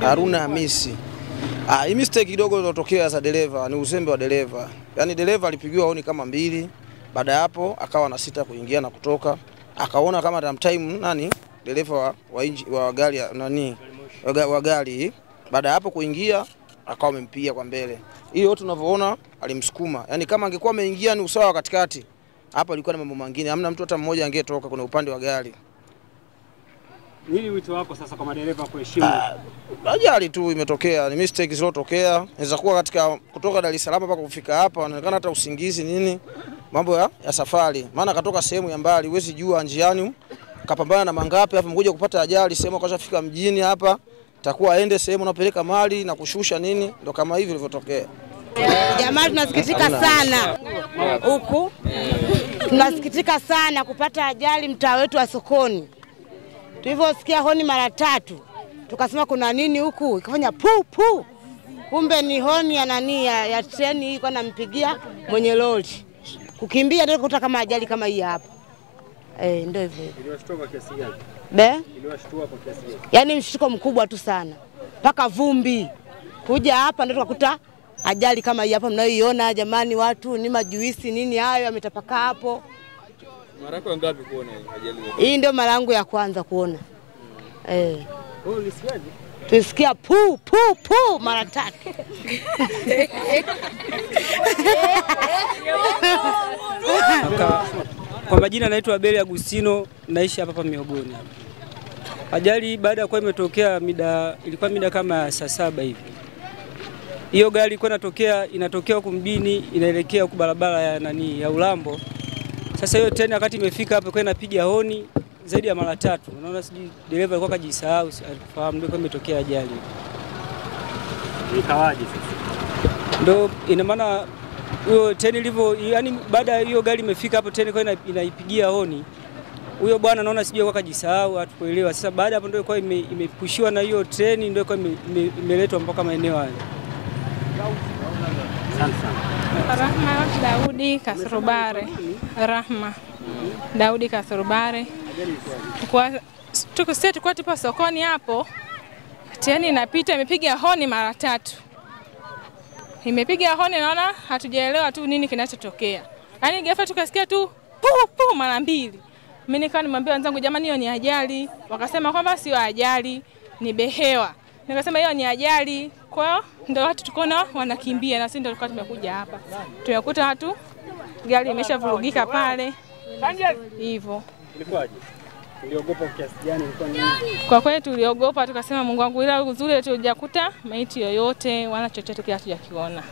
Haruna Hamisi. Hii mistake kidogo iliyotokea za dereva ni uzembe wa dereva. Yaani dereva alipigiwa honi kama 2, baada ya hapo akawa na sita kuingia na kutoka. Akaona kama time dereva wa gari wa gari, baada ya hapo kuingia akawa amempiga kwa mbele. Hiyo yote tunavyoona alimsukuma. Yaani kama angekuwa ameingia ni usawa katikati, hapa ilikuwa na mambo mengine. Hamna mtu hata mmoja angetoka kuna upande wa gari. Nini wito wako sasa kwa madereva kuheshimu? Ajali tu imetokea, ni mistake zilizotokea. Inaweza kuwa katika kutoka Dar es Salaam mpaka kufika hapa, inaonekana hata usingizi nini, mambo ya safari. Maana katoka sehemu ya mbali, huwezi jua njiani kapambana na mangapi hapo mkuja kupata ajali sehemu kashafika mjini hapa, takuwa aende sehemu unapeleka mali na kushusha nini, ndo kama hivi ilivyotokea. Jamani, tunasikitika sana huku. Tunasikitika sana kupata ajali mtaa wetu wa sokoni. Tulivyosikia honi mara 3, tukasema kuna nini huku? Ikafanya pu pu. Kumbe ni honi ya treni hii kwa nampigia mwenye lori. Kukimbia ndio kukuta kama ajali kama hii hapa. Ndio hivyo. Iliwashtua kwa kiasi gani? Iliwashtua kwa kiasi gani? Yaani mshtuko mkubwa tu sana. Paka vumbi. Kuja hapa ndio tukakuta ajali kama hii hapa mnayoiona. Jamani, watu ni majuisi nini hayo yametapakaa hapo. Mara yako ngapi kuona ajali hii? Hii ndio mara yangu ya kwanza kuona. Wewe ulisikiaje? Tulisikia pu pu pu mara 3. Kwa majina naitwa Abeli Agustino, naishi hapa Miogoni hapa. Ajali baada ya kuwa imetokea ilikuwa mida kama saa 7 hivi. Hiyo gari ilikuwa inatokea huko mjini inaelekea huko barabara ya Ulambo. Sasa hiyo tena wakati imefika hapo kwa inapiga honi zaidi ya mara 3. Unaona siji dereva alikuwa kajisahau, alifahamu ndio imetokea ajali. Ikawaje sasa? Ndio ina maana huyo tena yani baada ya hiyo gari imefika hapo tena kwa inaipigia honi. Huyo bwana naona sije kwa kajisahau, hatukuelewa. Sasa baada hapo ndio kwa imepushiwa na hiyo treni ndio kwa imeletwa mpaka maeneo hayo. Rahma Daudi Kasurubare. Rahma Daudi Kasurubare. Tulikuwa tupo sokoni hapo. Treni inapita imepiga honi mara 3. Imepiga honi naona hatujaelewa tu nini kinachotokea. Yaani ghafla tukasikia tu pu pu mara 2. Mimi nikawa nimwambia wenzangu jamani hiyo ni ajali. Wakasema kwamba sio ajali, ni behewa. Nikasema hiyo ni ajali. Kwa hiyo ndio watu tukaona wanakimbia na sisi ndio tulikuwa tumekuja hapa. Tumekuta watu gari imeshavurugika pale. Hivyo. Ilikuwaje? Uliogopa kiasi gani? Ilikuwa nini? Kwa kweli tuliogopa tukasema Mungu wangu ila uzuri tujakuta maiti yoyote wala chochote kile hatujakiona.